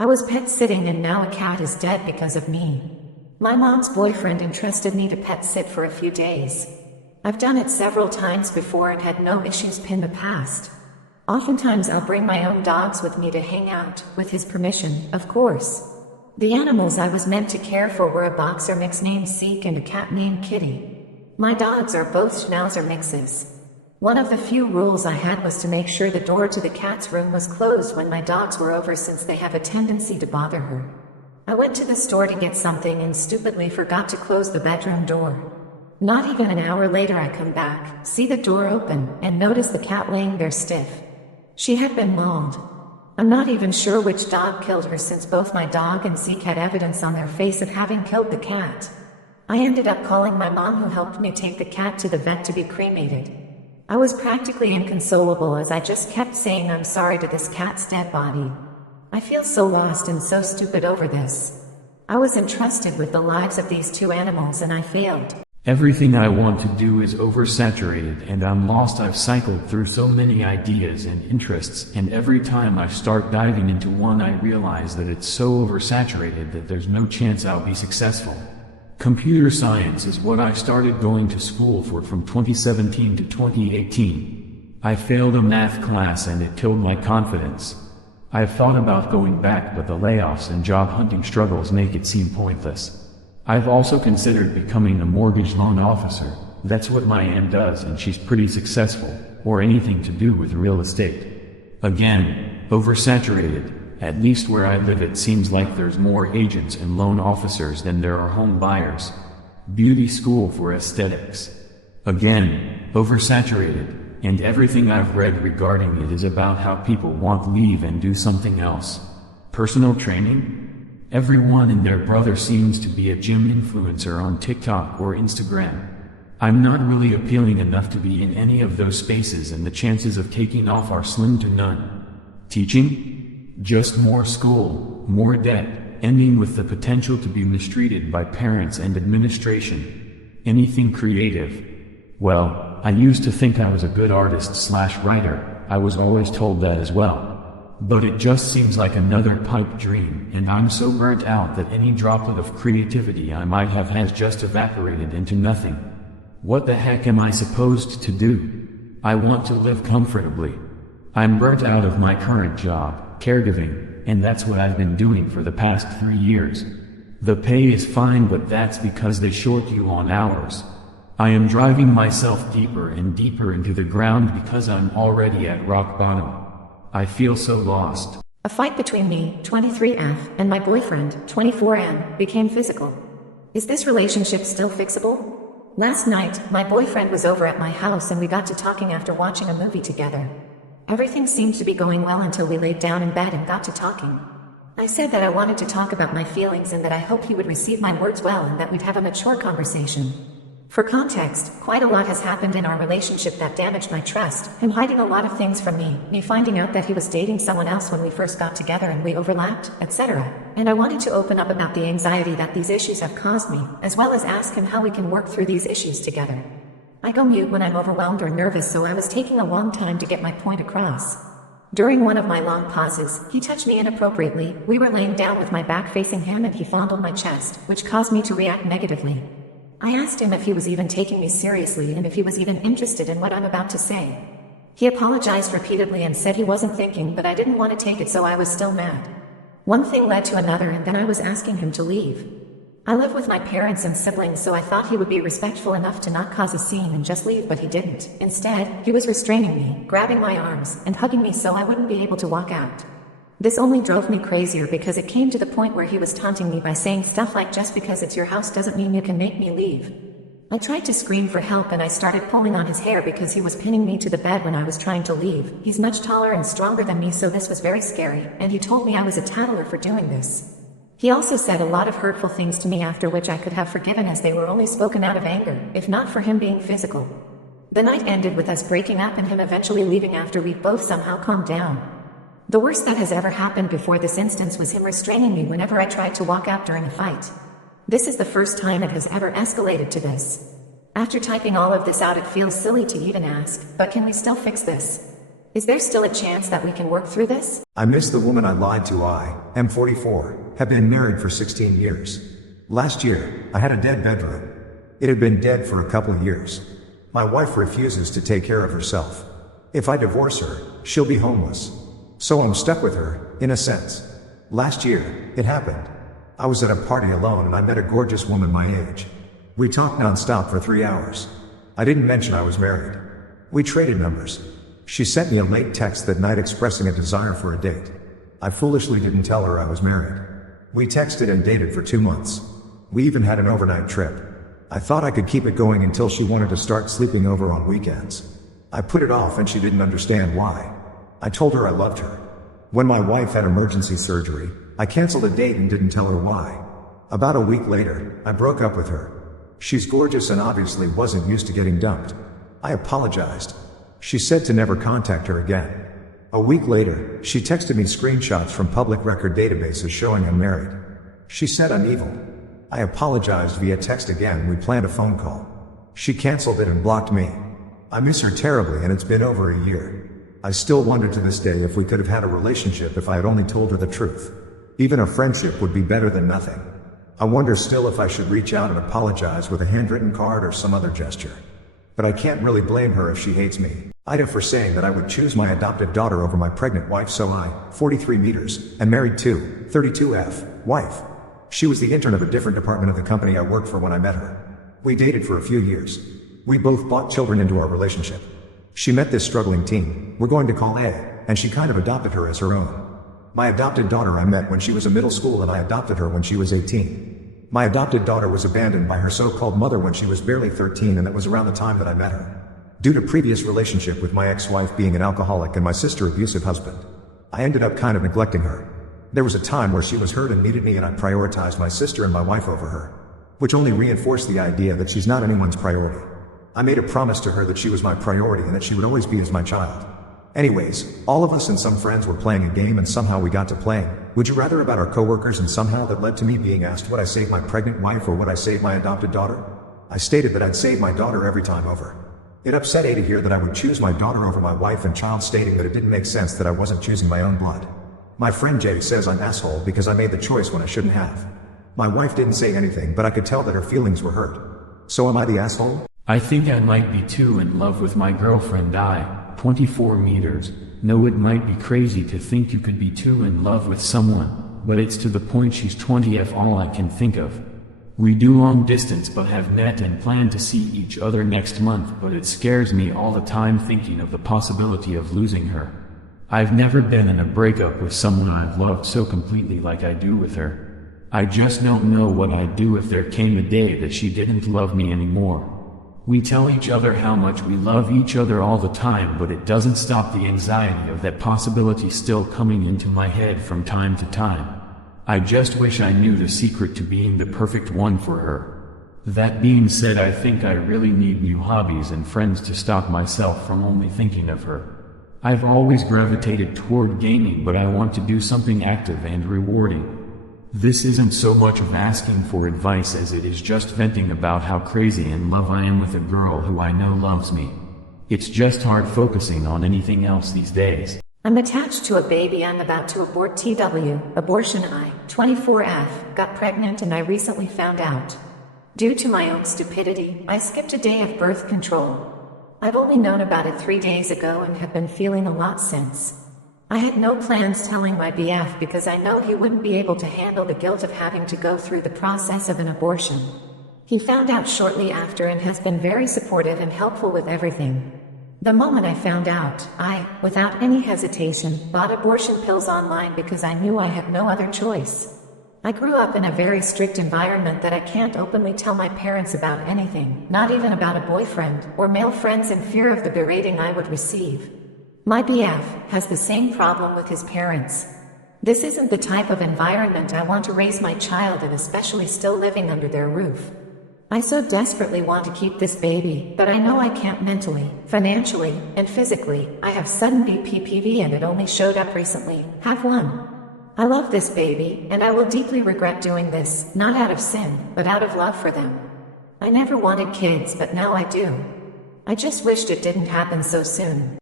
I was pet sitting and now a cat is dead because of me. My mom's boyfriend entrusted me to pet sit for a few days. I've done it several times before and had no issues in the past. Oftentimes I'll bring my own dogs with me to hang out, with his permission, of course. The animals I was meant to care for were a boxer mix named Seek and a cat named Kitty. My dogs are both Schnauzer mixes. One of the few rules I had was to make sure the door to the cat's room was closed when my dogs were over, since they have a tendency to bother her. I went to the store to get something and stupidly forgot to close the bedroom door. Not even an hour later I come back, see the door open, and notice the cat laying there stiff. She had been mauled. I'm not even sure which dog killed her, since both my dog and Zeke had evidence on their face of having killed the cat. I ended up calling my mom, who helped me take the cat to the vet to be cremated. I was practically inconsolable as I just kept saying I'm sorry to this cat's dead body. I feel so lost and so stupid over this. I was entrusted with the lives of these two animals and I failed. Everything I want to do is oversaturated and I'm lost. I've cycled through so many ideas and interests, and every time I start diving into one I realize that it's so oversaturated that there's no chance I'll be successful. Computer science is what I started going to school for from 2017 to 2018. I failed a math class and it killed my confidence. I've thought about going back, but the layoffs and job hunting struggles make it seem pointless. I've also considered becoming a mortgage loan officer. That's what my aunt does and she's pretty successful, or anything to do with real estate. Again, oversaturated. At least where I live it seems like there's more agents and loan officers than there are home buyers. Beauty school for aesthetics. Again, oversaturated. And everything I've read regarding it is about how people want to leave and do something else. Personal training? Everyone and their brother seems to be a gym influencer on TikTok or Instagram. I'm not really appealing enough to be in any of those spaces, and the chances of taking off are slim to none. Teaching? Just more school, more debt, ending with the potential to be mistreated by parents and administration. Anything creative? Well, I used to think I was a good artist/writer. I was always told that as well. But it just seems like another pipe dream, and I'm so burnt out that any droplet of creativity I might have has just evaporated into nothing. What the heck am I supposed to do? I want to live comfortably. I'm burnt out of my current job, caregiving, and that's what I've been doing for the past 3 years. The pay is fine, but that's because they short you on hours. I am driving myself deeper and deeper into the ground because I'm already at rock bottom. I feel so lost. A fight between me, 23F, and my boyfriend, 24M, became physical. Is this relationship still fixable? Last night, my boyfriend was over at my house and we got to talking after watching a movie together. Everything seemed to be going well until we laid down in bed and got to talking. I said that I wanted to talk about my feelings and that I hoped he would receive my words well and that we'd have a mature conversation. For context, quite a lot has happened in our relationship that damaged my trust, him hiding a lot of things from me finding out that he was dating someone else when we first got together and we overlapped, etc. And I wanted to open up about the anxiety that these issues have caused me, as well as ask him how we can work through these issues together. I go mute when I'm overwhelmed or nervous, so I was taking a long time to get my point across. During one of my long pauses, he touched me inappropriately. We were laying down with my back facing him and he fondled my chest, which caused me to react negatively. I asked him if he was even taking me seriously and if he was even interested in what I'm about to say. He apologized repeatedly and said he wasn't thinking, but I didn't want to take it, so I was still mad. One thing led to another and then I was asking him to leave. I live with my parents and siblings, so I thought he would be respectful enough to not cause a scene and just leave, but he didn't. Instead, he was restraining me, grabbing my arms, and hugging me so I wouldn't be able to walk out. This only drove me crazier because it came to the point where he was taunting me by saying stuff like, just because it's your house doesn't mean you can make me leave. I tried to scream for help and I started pulling on his hair because he was pinning me to the bed when I was trying to leave. He's much taller and stronger than me, so this was very scary, and he told me I was a tattler for doing this. He also said a lot of hurtful things to me, after which I could have forgiven, as they were only spoken out of anger, if not for him being physical. The night ended with us breaking up and him eventually leaving after we both somehow calmed down. The worst that has ever happened before this instance was him restraining me whenever I tried to walk out during a fight. This is the first time it has ever escalated to this. After typing all of this out, it feels silly to even ask, but can we still fix this? Is there still a chance that we can work through this? I miss the woman I lied to. I am 44, have been married for 16 years. Last year, I had a dead bedroom. It had been dead for a couple of years. My wife refuses to take care of herself. If I divorce her, she'll be homeless. So I'm stuck with her, in a sense. Last year, it happened. I was at a party alone and I met a gorgeous woman my age. We talked nonstop for 3 hours. I didn't mention I was married. We traded numbers. She sent me a late text that night expressing a desire for a date. I foolishly didn't tell her I was married. We texted and dated for 2 months. We even had an overnight trip. I thought I could keep it going until she wanted to start sleeping over on weekends. I put it off and she didn't understand why. I told her I loved her. When my wife had emergency surgery, I canceled a date and didn't tell her why. About a week later, I broke up with her. She's gorgeous and obviously wasn't used to getting dumped. I apologized. She said to never contact her again. A week later, she texted me screenshots from public record databases showing I'm married. She said I'm evil. I apologized via text again. We planned a phone call. She canceled it and blocked me. I miss her terribly and it's been over a year. I still wonder to this day if we could have had a relationship if I had only told her the truth. Even a friendship would be better than nothing. I wonder still if I should reach out and apologize with a handwritten card or some other gesture. But I can't really blame her if she hates me. Ida for saying that I would choose my adopted daughter over my pregnant wife, so I, 43 meters, and married to, 32F, wife. She was the intern of a different department of the company I worked for when I met her. We dated for a few years. We both brought children into our relationship. She met this struggling teen, we're going to call A, and she kind of adopted her as her own. My adopted daughter I met when she was in middle school and I adopted her when she was 18. My adopted daughter was abandoned by her so-called mother when she was barely 13, and that was around the time that I met her. Due to previous relationship with my ex-wife being an alcoholic and my sister abusive husband, I ended up kind of neglecting her. There was a time where she was hurt and needed me and I prioritized my sister and my wife over her, which only reinforced the idea that she's not anyone's priority. I made a promise to her that she was my priority and that she would always be as my child. Anyways, all of us and some friends were playing a game and somehow we got to playing Would You Rather about our coworkers, and somehow that led to me being asked would I save my pregnant wife or would I save my adopted daughter? I stated that I'd save my daughter every time over. It upset A to hear that I would choose my daughter over my wife and child, stating that it didn't make sense that I wasn't choosing my own blood. My friend Jay says I'm asshole because I made the choice when I shouldn't have. My wife didn't say anything, but I could tell that her feelings were hurt. So am I the asshole? I think I might be too in love with my girlfriend. 24 meters. No, it might be crazy to think you could be too in love with someone, but it's to the point she's 20F all I can think of. We do long distance but have met and plan to see each other next month, but it scares me all the time thinking of the possibility of losing her. I've never been in a breakup with someone I've loved so completely like I do with her. I just don't know what I'd do if there came a day that she didn't love me anymore. We tell each other how much we love each other all the time, but it doesn't stop the anxiety of that possibility still coming into my head from time to time. I just wish I knew the secret to being the perfect one for her. That being said, I think I really need new hobbies and friends to stop myself from only thinking of her. I've always gravitated toward gaming, but I want to do something active and rewarding. This isn't so much of asking for advice as it is just venting about how crazy in love I am with a girl who I know loves me. It's just hard focusing on anything else these days. I'm attached to a baby. I'm about to abort. TW, abortion. I, 24F, got pregnant and I recently found out. Due to my own stupidity, I skipped a day of birth control. I've only known about it 3 days ago and have been feeling a lot since. I had no plans telling my BF because I know he wouldn't be able to handle the guilt of having to go through the process of an abortion. He found out shortly after and has been very supportive and helpful with everything. The moment I found out, I, without any hesitation, bought abortion pills online because I knew I had no other choice. I grew up in a very strict environment that I can't openly tell my parents about anything, not even about a boyfriend or male friends, in fear of the berating I would receive. My BF has the same problem with his parents. This isn't the type of environment I want to raise my child in, especially still living under their roof. I so desperately want to keep this baby, but I know I can't mentally, financially, and physically. I have sudden BPPV and it only showed up recently. Have one. I love this baby, and I will deeply regret doing this, not out of sin, but out of love for them. I never wanted kids, but now I do. I just wished it didn't happen so soon.